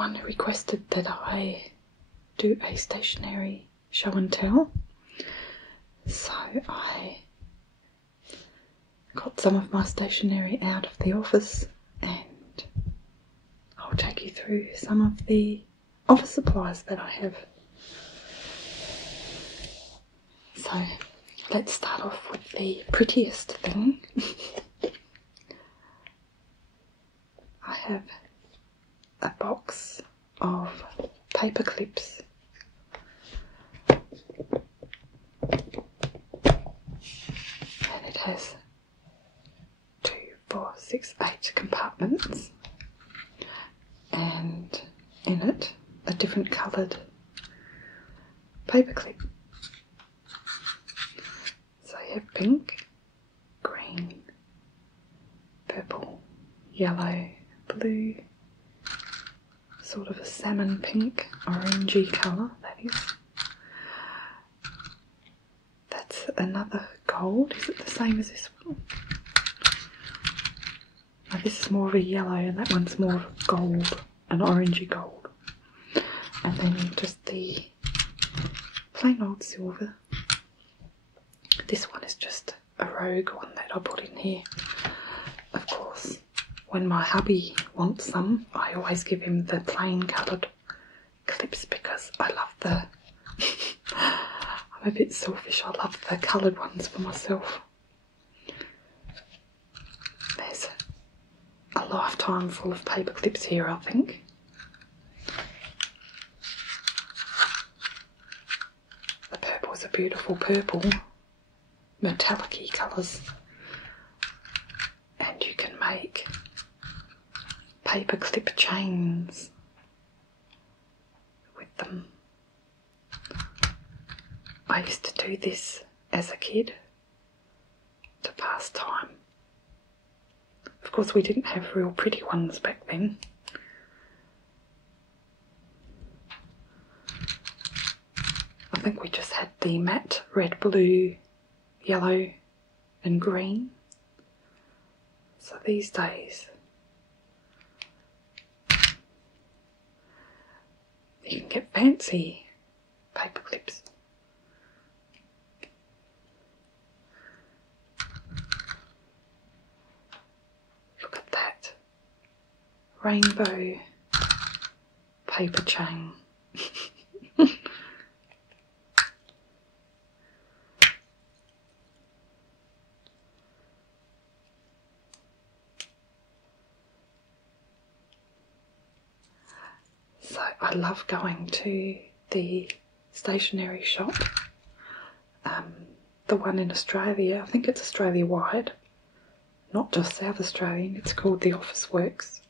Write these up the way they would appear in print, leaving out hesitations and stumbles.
someone requested that I do a stationery show and tell, so I got some of my stationery out of the office and I'll take you through some of the office supplies that I have. So let's start off with the prettiest thing. I have a box of paper clips. And it has 2, 4, 6, 8 compartments, and in it a different coloured paper clip. So you have pink, green, purple, yellow, blue, sort of a salmon pink, orangey colour that is. That's another gold. Is it the same as this one? No, this is more of a yellow and that one's more of a gold, an orangey gold. And then just the plain old silver. This one is just a rogue one that I put in here. Of course, when my hubby wants some, I always give him the plain coloured clips because I love the... I'm a bit selfish, I love the coloured ones for myself. There's a lifetime full of paper clips here, I think. The purple is a beautiful purple, metallic-y colours, and you can make paper clip chains with them. I used to do this as a kid to pass time. Of course we didn't have real pretty ones back then. I think we just had the matte red, blue, yellow and green. So these days you can get fancy paper clips. Look at that rainbow paper chain. So I love going to the stationery shop, the one in Australia. I think it's Australia-wide, not just South Australian. It's called the Office Works,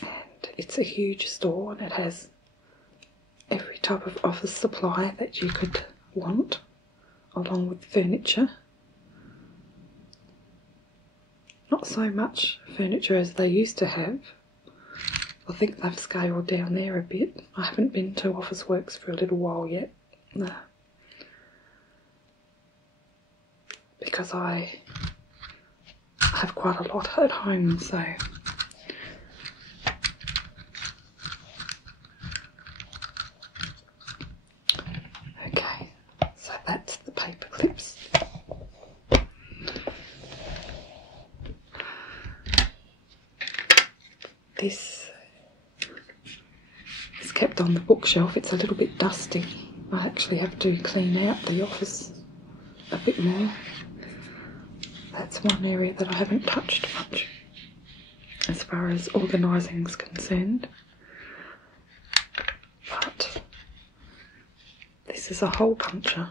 and it's a huge store and it has every type of office supply that you could want, along with furniture. Not so much furniture as they used to have. I think they've scaled down there a bit. I haven't been to Office Works for a little while yet. No. Because I have quite a lot at home, so... Okay, so that's the paper clips. This is kept on the bookshelf. It's a little bit dusty. I actually have to clean out the office a bit more. That's one area that I haven't touched much as far as organising is concerned. But this is a hole puncher,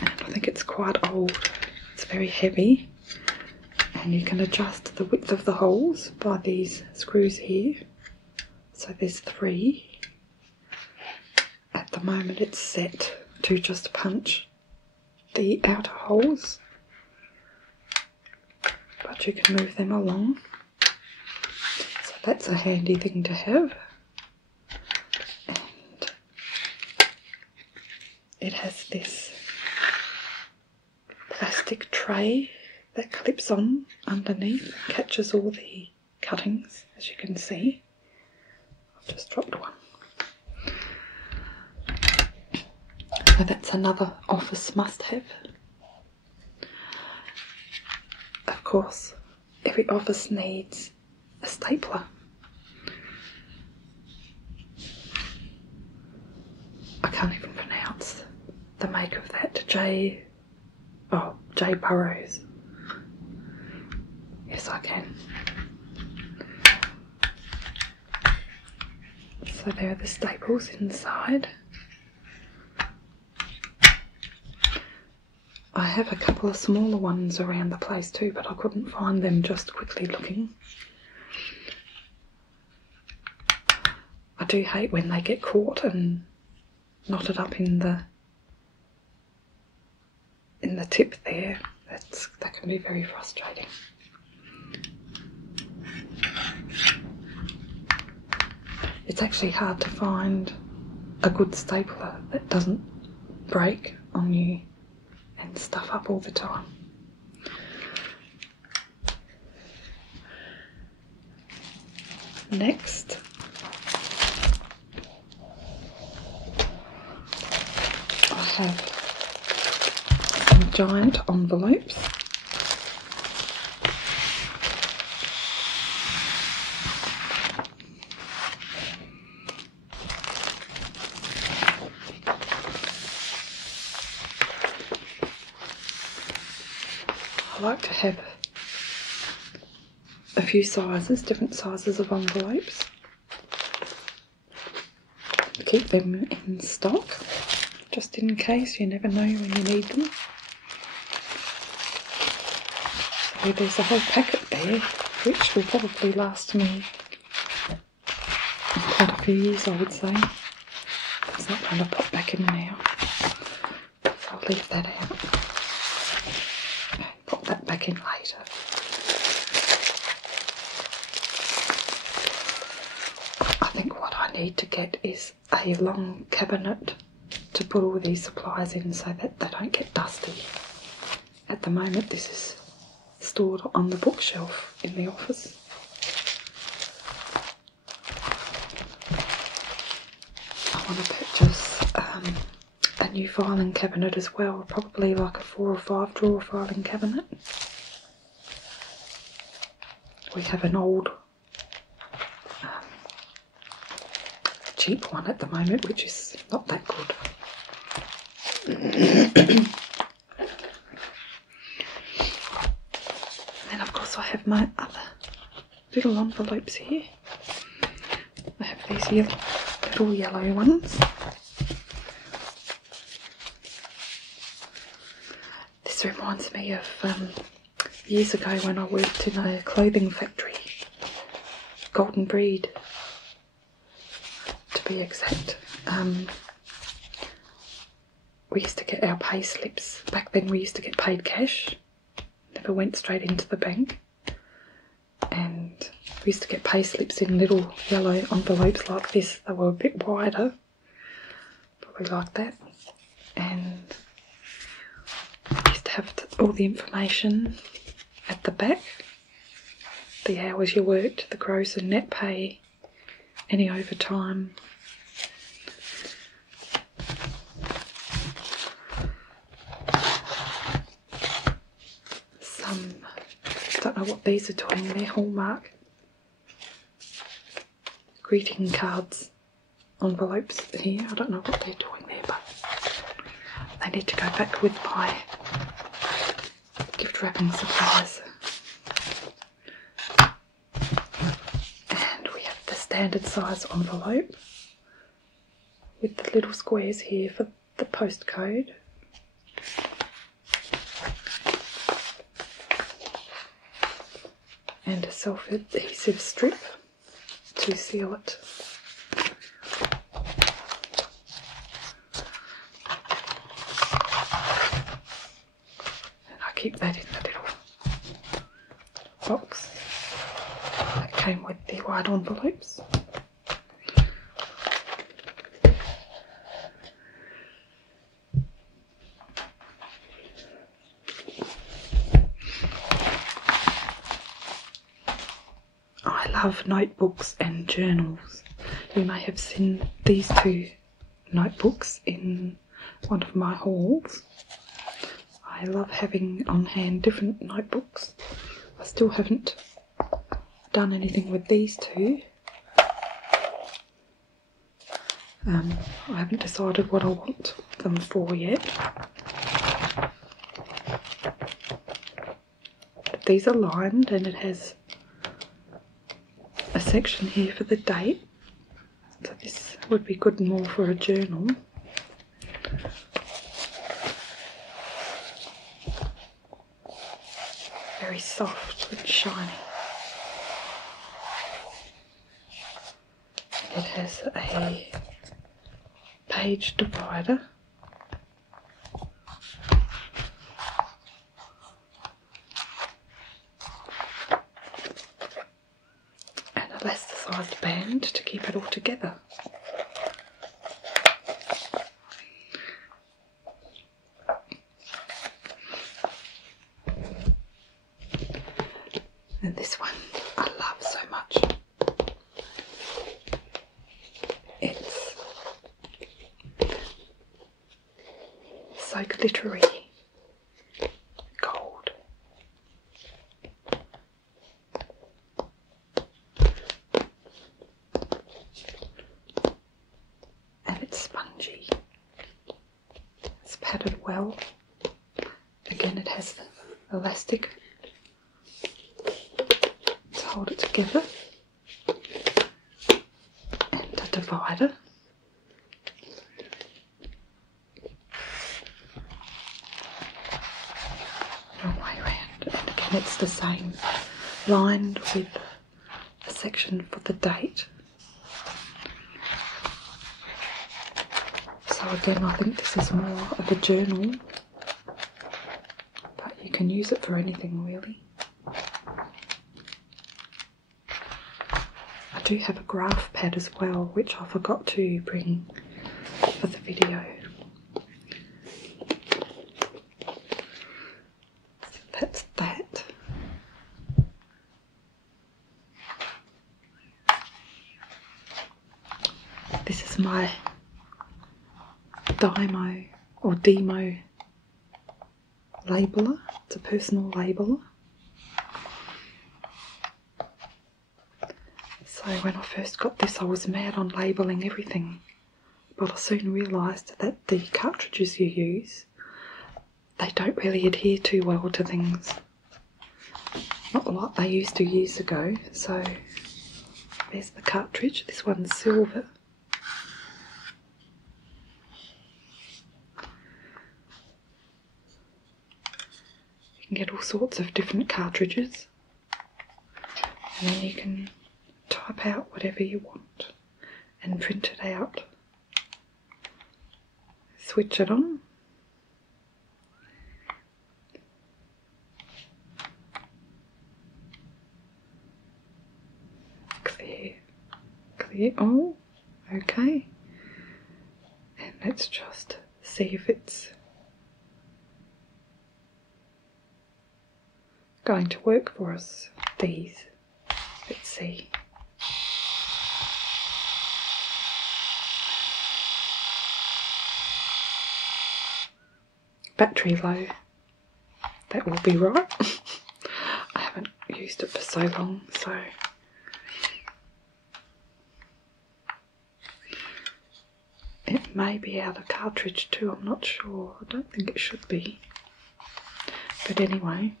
and I think it's quite old. It's very heavy, and you can adjust the width of the holes by these screws here. So there's 3. At the moment it's set to just punch the outer holes, but you can move them along. So that's a handy thing to have. And it has this plastic tray that clips on underneath, catches all the cuttings, as you can see. I've just dropped one. So that's another office must-have. Of course, every office needs a stapler. I can't even pronounce the make of that. J. Burrows. Yes, I can. So there are the staples inside. I have a couple of smaller ones around the place too, but I couldn't find them just quickly looking. I do hate when they get caught and knotted up in the tip there. That can be very frustrating. It's actually hard to find a good stapler that doesn't break on you and stuff up all the time. Next, I have some giant envelopes. I like to have a few sizes, different sizes of envelopes. Keep them in stock, just in case. You never know when you need them. So there's a whole packet there, which will probably last me quite a few years, I would say. It's not going to pop back in now, so I'll leave that out. Pop that back in later. I think what I need to get is a long cabinet to put all these supplies in so that they don't get dusty. At the moment this is stored on the bookshelf in the office. I want to purchase a new filing cabinet as well, probably like a 4 or 5 drawer filing cabinet. We have an old cheap one at the moment, which is not that good. Then of course I have my other little envelopes here. I have these little yellow ones. This reminds me of years ago when I worked in a clothing factory, Golden Breed to be exact. We used to get our pay slips. Back then we used to get paid cash, never went straight into the bank, and we used to get pay slips in little yellow envelopes like this. They were a bit wider, probably like that, and we used to have all the information at the back, the hours you worked, the gross and net pay, any overtime. I don't know what these are doing, they're Hallmark greeting cards envelopes here. I don't know what they're doing there, but they need to go back with my gift wrapping supplies. And we have the standard size envelope with the little squares here for the postcode. And a self-adhesive strip to seal it. And I keep that in the little box that came with the white envelopes. I love notebooks and journals. You may have seen these two notebooks in one of my hauls. I love having on hand different notebooks. I still haven't done anything with these two. I haven't decided what I want them for yet. But these are lined, and it has a section here for the date. So this would be good more for a journal. Very soft and shiny. It has a page divider. And elasticized band to keep it all together. And this one I love so much. It's so glittery gold. And it's spongy. It's padded well. Again, it has the elastic to hold it together, and a divider. Wrong way around. And again, it's the same, lined with a section for the date. So again, I think this is more of a journal, but you can use it for anything really. I do have a graph pad as well, which I forgot to bring for the video. So that's that. This is my demo labeler. It's a personal labeler. So when I first got this, I was mad on labelling everything, but I soon realised that the cartridges you use, they don't really adhere too well to things. Not like they used to years ago. So there's the cartridge. This one's silver. You can get all sorts of different cartridges, and then you can type out whatever you want and print it out. Switch it on. Clear all. Okay. And let's just see if it's going to work for us. These. Let's see. Battery low. That will be right. I haven't used it for so long, so it may be out of cartridge too, I'm not sure. I don't think it should be. But anyway,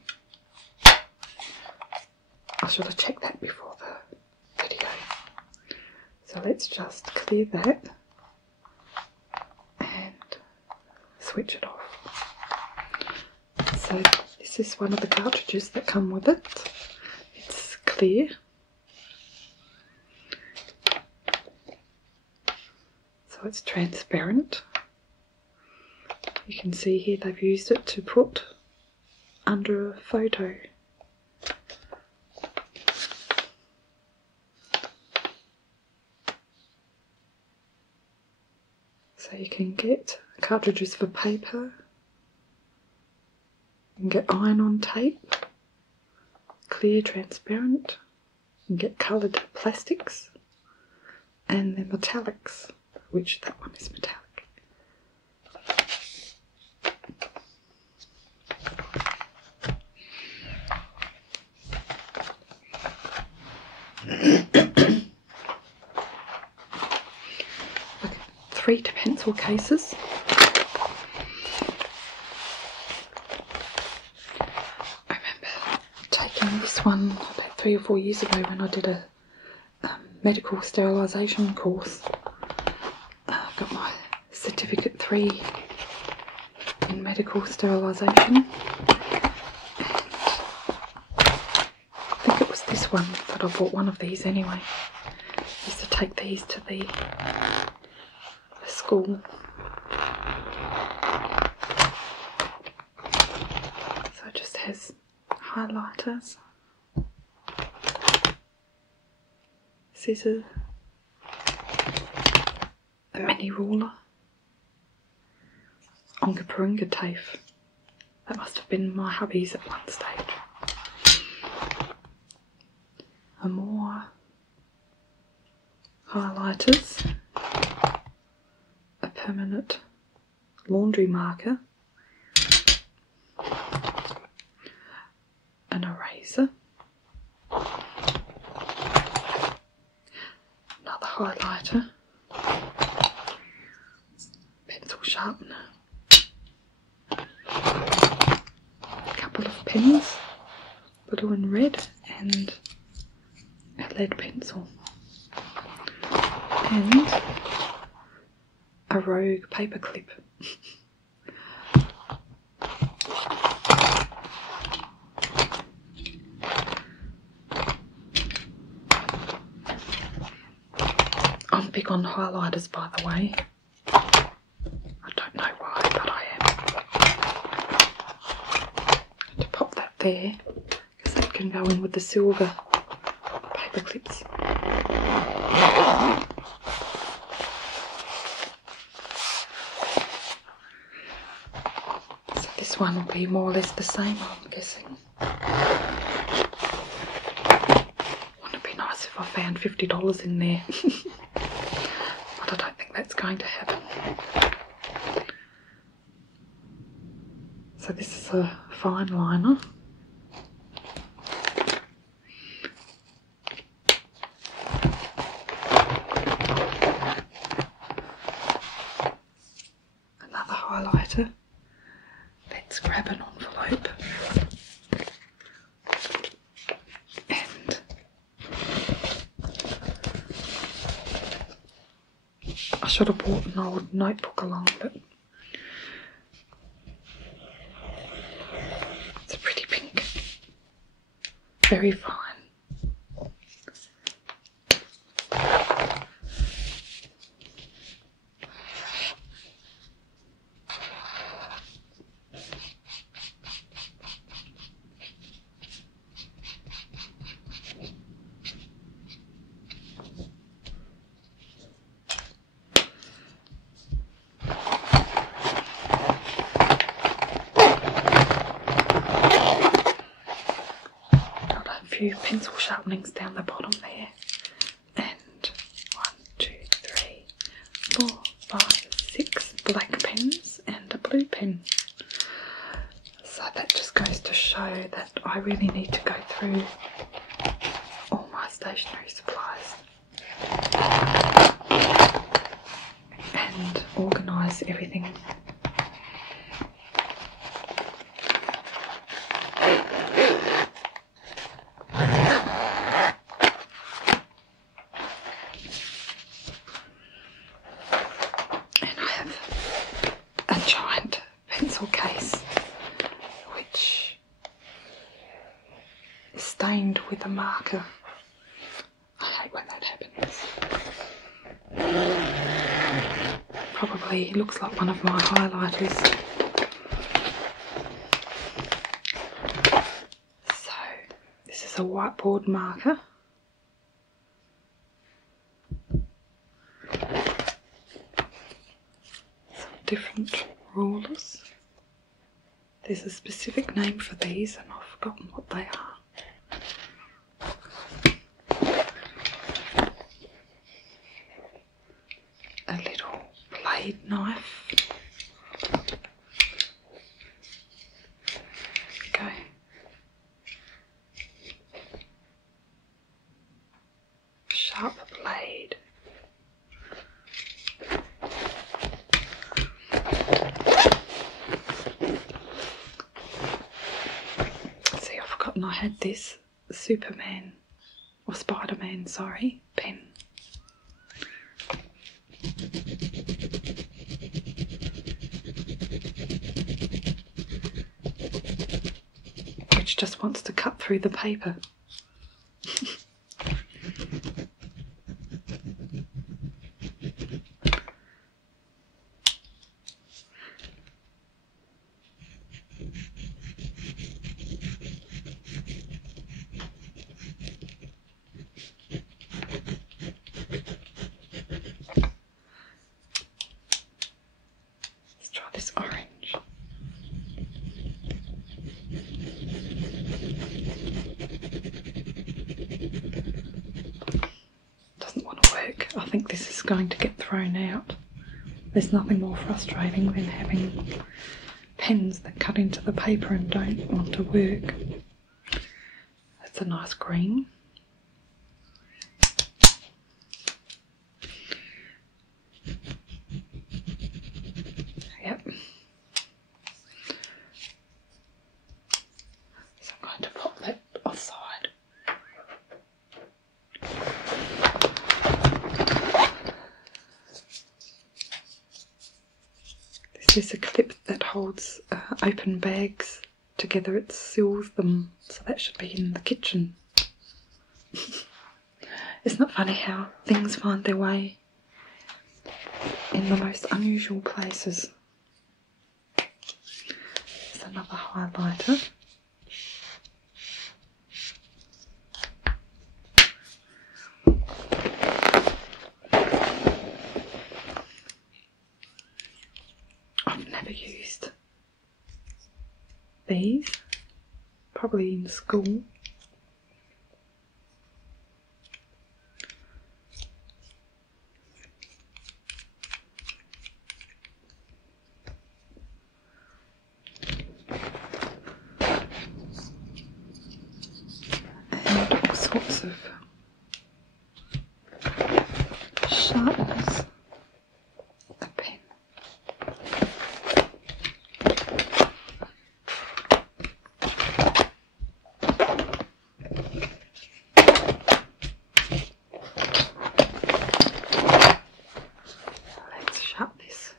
I should have checked that before the video. So let's just clear that and switch it off. So this is one of the cartridges that come with it. It's clear. So it's transparent. You can see here they've used it to put under a photo. So you can get cartridges for paper, you can get iron-on tape, clear, transparent. You get coloured plastics and then metallics, which that one is metallic. Okay, 3 pencil cases. I remember taking this one about 3 or 4 years ago when I did a medical sterilisation course. I got my certificate 3 in medical sterilisation. I think it was this one that I bought one of these anyway. I used to take these to the school. So it just has highlighters, scissors, a mini ruler, Onga tape. That must have been my hubby's at one stage. And more highlighters, a permanent laundry marker, an eraser, another highlighter, pencil sharpener, a couple of pens, blue and red, and a lead pencil, and a rogue paperclip. I'm big on highlighters, by the way. I don't know why, but I am. To pop that there, because that can go in with the silver paper clips. So this one will be more or less the same, I'm guessing. Wouldn't it be nice if I found $50 in there? But I don't think that's going to happen. So this is a fine liner. Another highlighter. Let's grab an envelope. And I should have bought an old notebook along, but it's a pretty pink. Very fine. Few pencil sharpenings down the bottom there, and 1, 2, 3, 4, 5, 6 black pens and a blue pen. So that just goes to show that I really need to go through all my stationery supplies and organise everything. Case which is stained with a marker. I hate when that happens. Probably looks like one of my highlighters. So this is a whiteboard marker. Some different rulers. There's a specific name for these and I've forgotten what they are. a little blade knife. Go. Sharp blade. See, I've forgotten I had this Superman, or Spider-Man, sorry, pen. Which just wants to cut through the paper. Let's try this orange. Doesn't want to work. I think this is going to get thrown out. There's nothing more frustrating than having pens that cut into the paper and don't want to work. That's a nice green. Yep. So I'm going to pop that aside. This is a clip that holds open bags together. It seals them, so that should be in the kitchen. Isn't it funny how things find their way in the most unusual places? There's another highlighter. I've never used these, probably in school. And all sorts of sharpness. A pen. Let's shut this.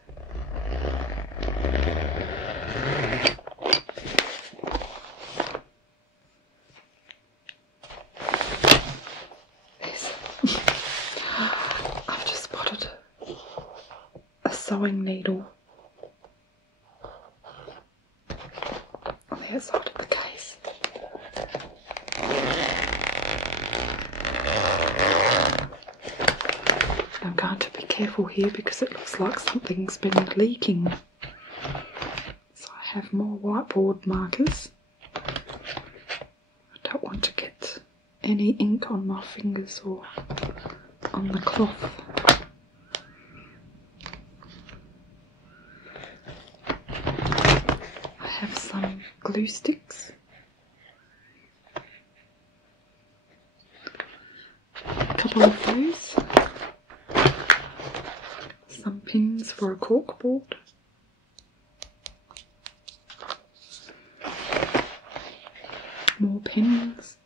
I've just spotted a sewing needle on the outside of the case. I'm going to be careful here because it looks like something's been leaking. So I have more whiteboard markers. I don't want to get any ink on my fingers or on the cloth. I have some glue sticks. A couple of those. Some pins for a corkboard. More pins.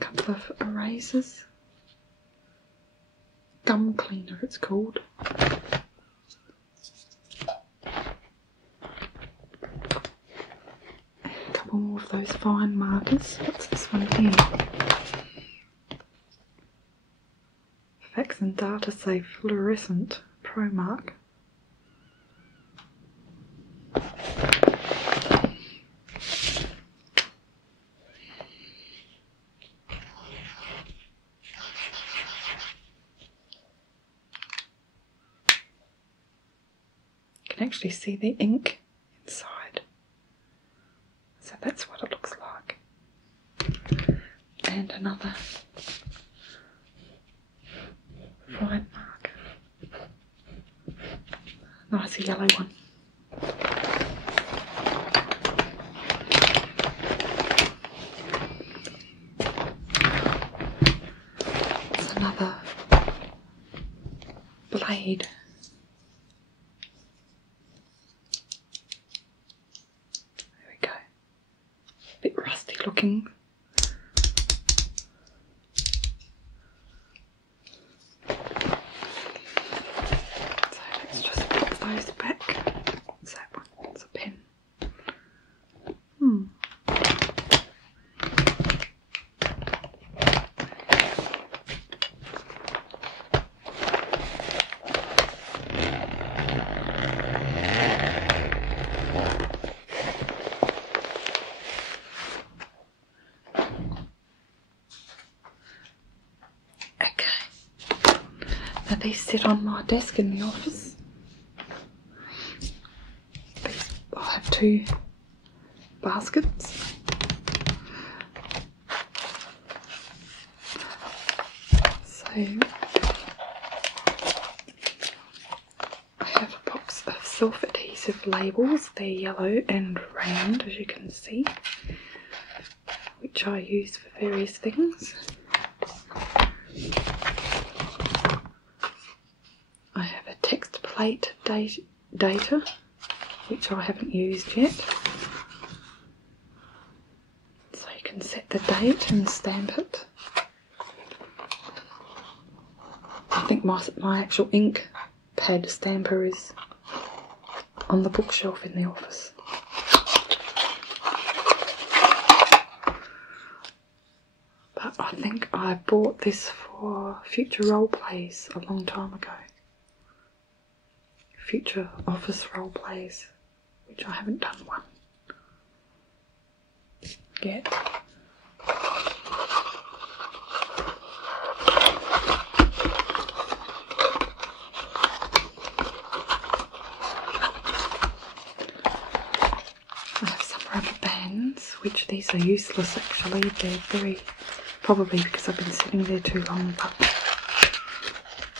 Couple of erasers. Gum cleaner it's called. A couple more of those fine markers. What's this one here? Fax and Data Save Fluorescent Pro Mark. You can actually see the ink inside. So that's what it looks like. And another another fine marker. Nice yellow one. It's another blade. There we go. A bit rusty looking. Those back. What's that one? It's a pen. Okay. Now these sit on my desk in the office. I have two baskets. So I have a box of self-adhesive labels. They're yellow and round, as you can see, which I use for various things. I have a text plate data, which I haven't used yet. So you can set the date and stamp it. I think my actual ink pad stamper is on the bookshelf in the office. But I think I bought this for future role plays a long time ago. Future office role plays, which I haven't done one yet. I have some rubber bands, which these are useless actually. They're probably because I've been sitting there too long, but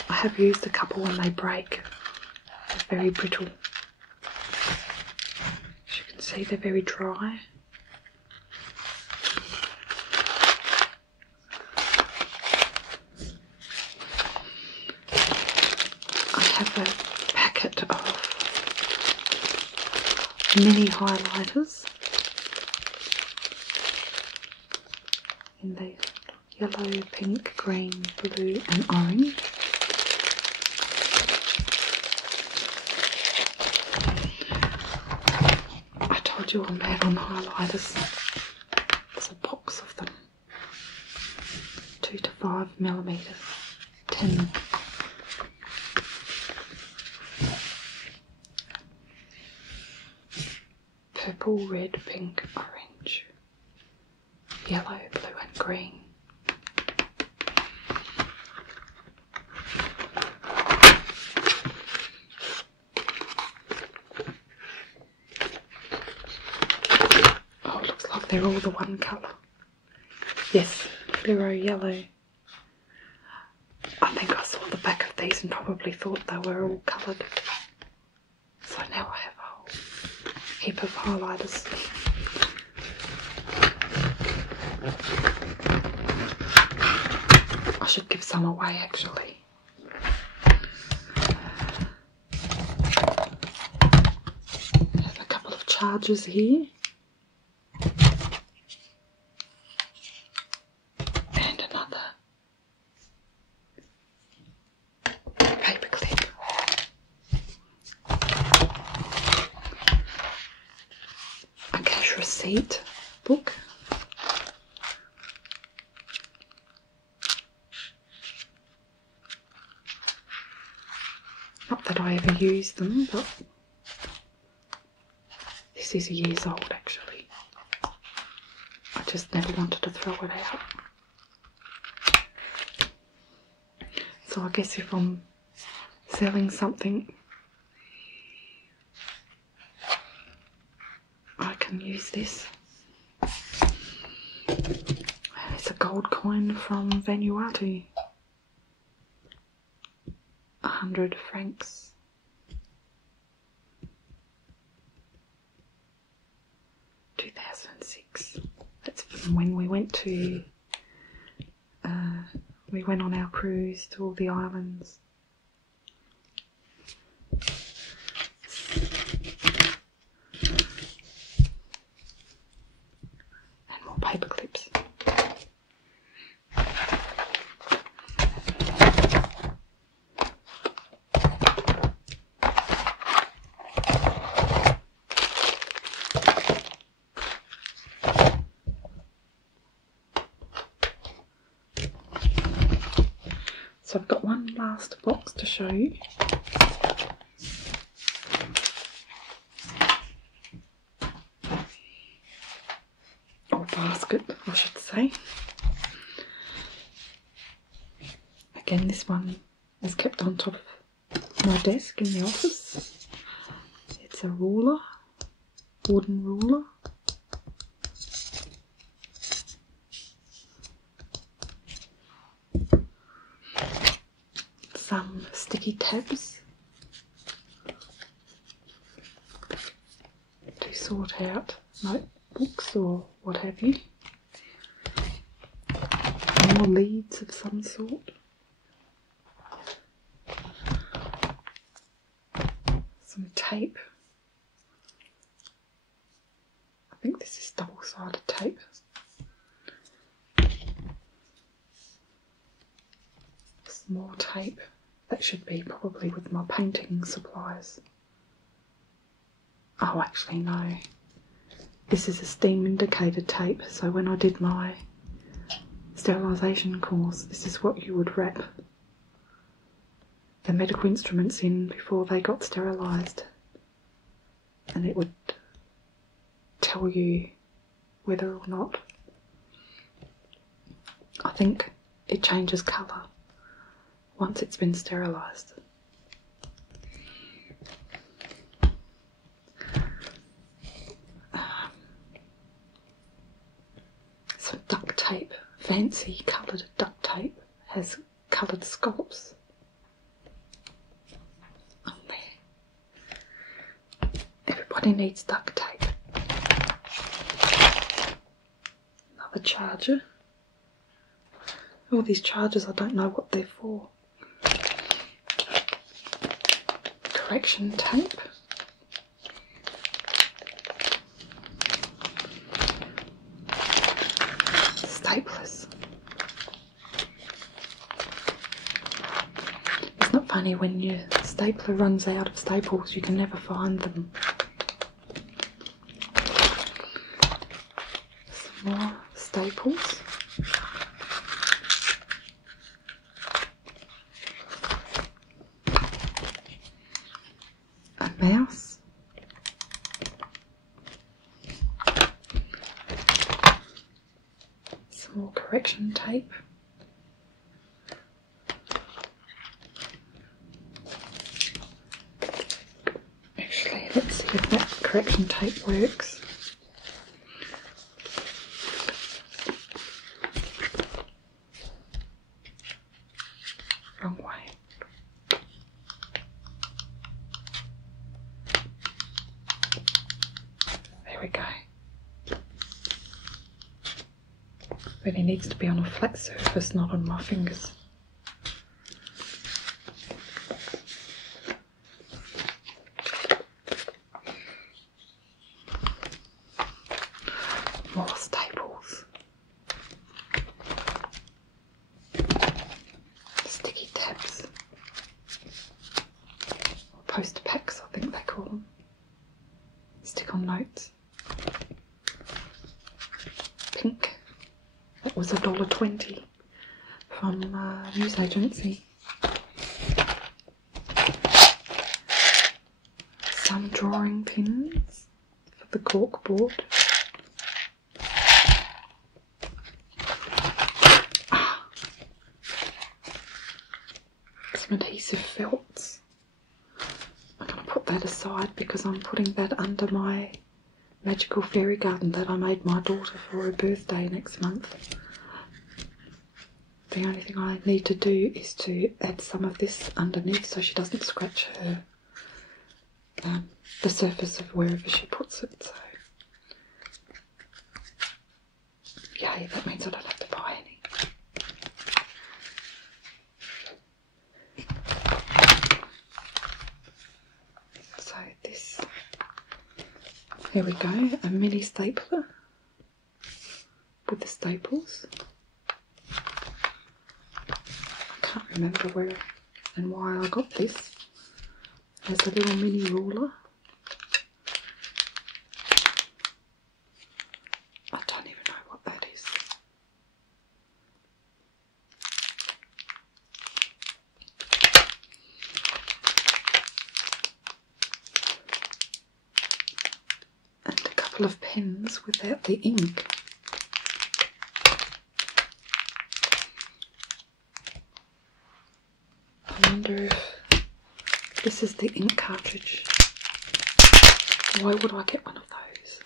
I have used a couple when they break. They're very brittle. As you can see, they're very dry. I have a packet of mini highlighters in the yellow, pink, green, blue and orange. I told you I'm mad on highlighters. There's a box of them. 2 to 5mm tin. Purple, red, pink, orange, yellow, blue and green. Oh, it looks like they're all the one colour. Yes, fluoro yellow. I think I saw the back of these and probably thought they were all coloured. So now I have a whole heap of highlighters. I should give some away actually. I have a couple of chargers here. And another paperclip. A cash receipt book. Not that I ever use them, but this is years old actually. I just never wanted to throw it out. So I guess if I'm selling something, I can use this. It's a gold gold coin from Vanuatu. 100 francs. $2006. That's from when we went to, we went on our cruise to all the islands. And more paper clips. So I've got one last box to show you. Or basket, I should say. Again, this one is kept on top of my desk in the office. It's a ruler, wooden ruler. Some sticky tabs to sort out notebooks or what have you. More leads of some sort. Some tape. I think this is double-sided tape. Some more tape. That should be probably with my painting supplies. Oh, actually no. This is a steam indicator tape, so when I did my sterilisation course, this is what you would wrap the medical instruments in before they got sterilised. And it would tell you whether or not, I think it changes colour once it's been sterilised. Some duct tape, fancy coloured duct tape, has coloured scalps on there. Everybody needs duct tape. Another charger. All these chargers, I don't know what they're for. Correction tape. Staplers. It's not funny when your stapler runs out of staples, you can never find them. Some more staples. Mouse, some more correction tape, actually let's see if that correction tape works. Wrong way. There we go. Really needs to be on a flat surface, not on my fingers. More staples. Sticky tabs. Or poster packs, I think they call them. Stick on notes. Pink. That was $1.20 from news agency. Some drawing pins for the cork board. Some adhesive felts. I'm going to put that aside because I'm putting that under my magical fairy garden that I made my daughter for her birthday next month. The only thing I need to do is to add some of this underneath so she doesn't scratch her the surface of wherever she puts it. So yay, that means I don't have to buy any. So this, here we go, a mini stapler with the staples. I can't remember where and why I got this. There's a little mini ruler. I don't even know what that is. And a couple of pens without the ink. I wonder if this is the ink cartridge. Why would I get one of those?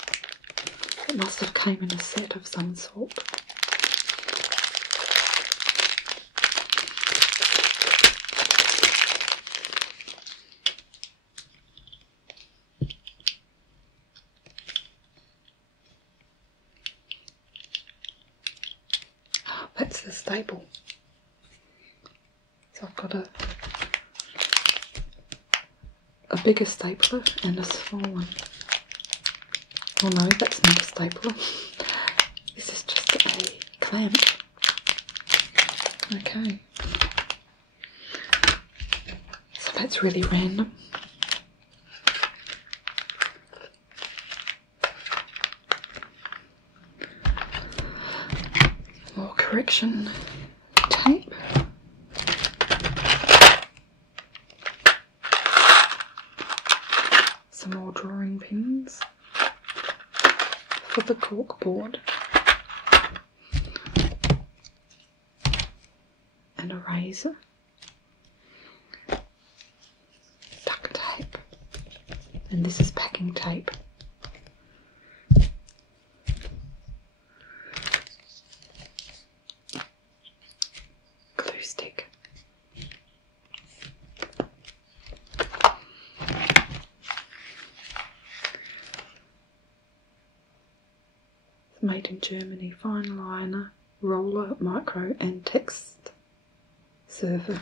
It must have came in a set of some sort. Oh, that's the staple. So I've got a bigger stapler and a small one. Oh no, that's not a stapler. This is just a clamp. Okay. So that's really random. More correction tape. Some more drawing pins for the cork board and a razor, duct tape, and this is packing tape. Glue stick. Made in Germany, fine liner, roller, micro and text server.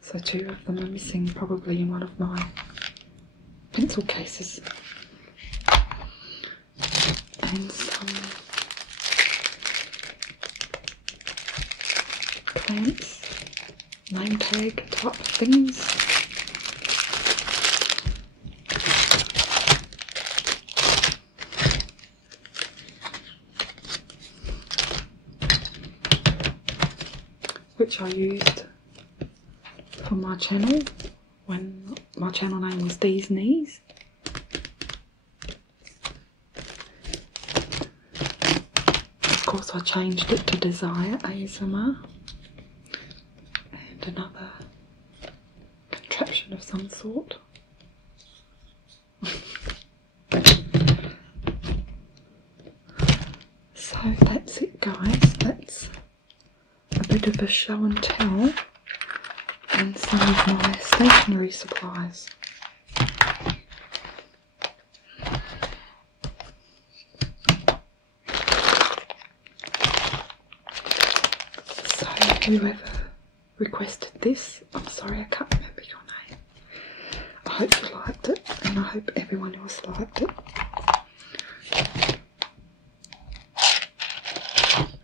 So two of them are missing, probably in one of my pencil cases. And some clamps, name tag type things. Which I used for my channel when my channel name was Dee's Knees. Of course I changed it to Desire ASMR, and another contraption of some sort. So that's it guys, that's a bit of a show and tell and some of my stationery supplies. So whoever requested this, I'm sorry I can't remember your name. I hope you liked it and I hope everyone else liked it.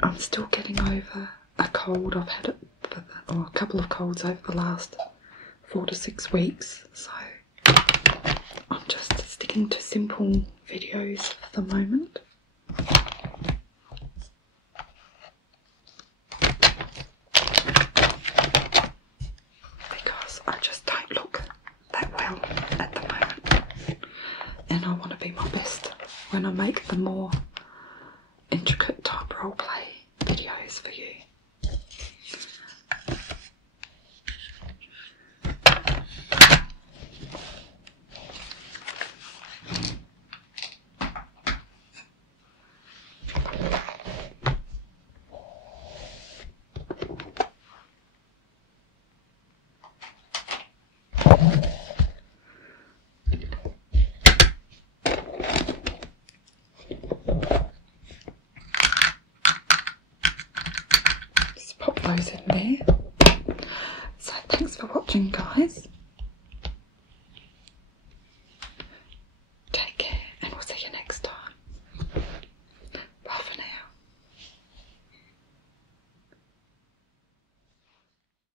I'm still getting over a cold. I've had it for a couple of colds over the last 4 to 6 weeks, so I'm just sticking to simple videos for the moment. Because I just don't look that well at the moment, and I want to be my best when I make the more intricate type roleplay videos for you. goes in there. So thanks for watching, guys.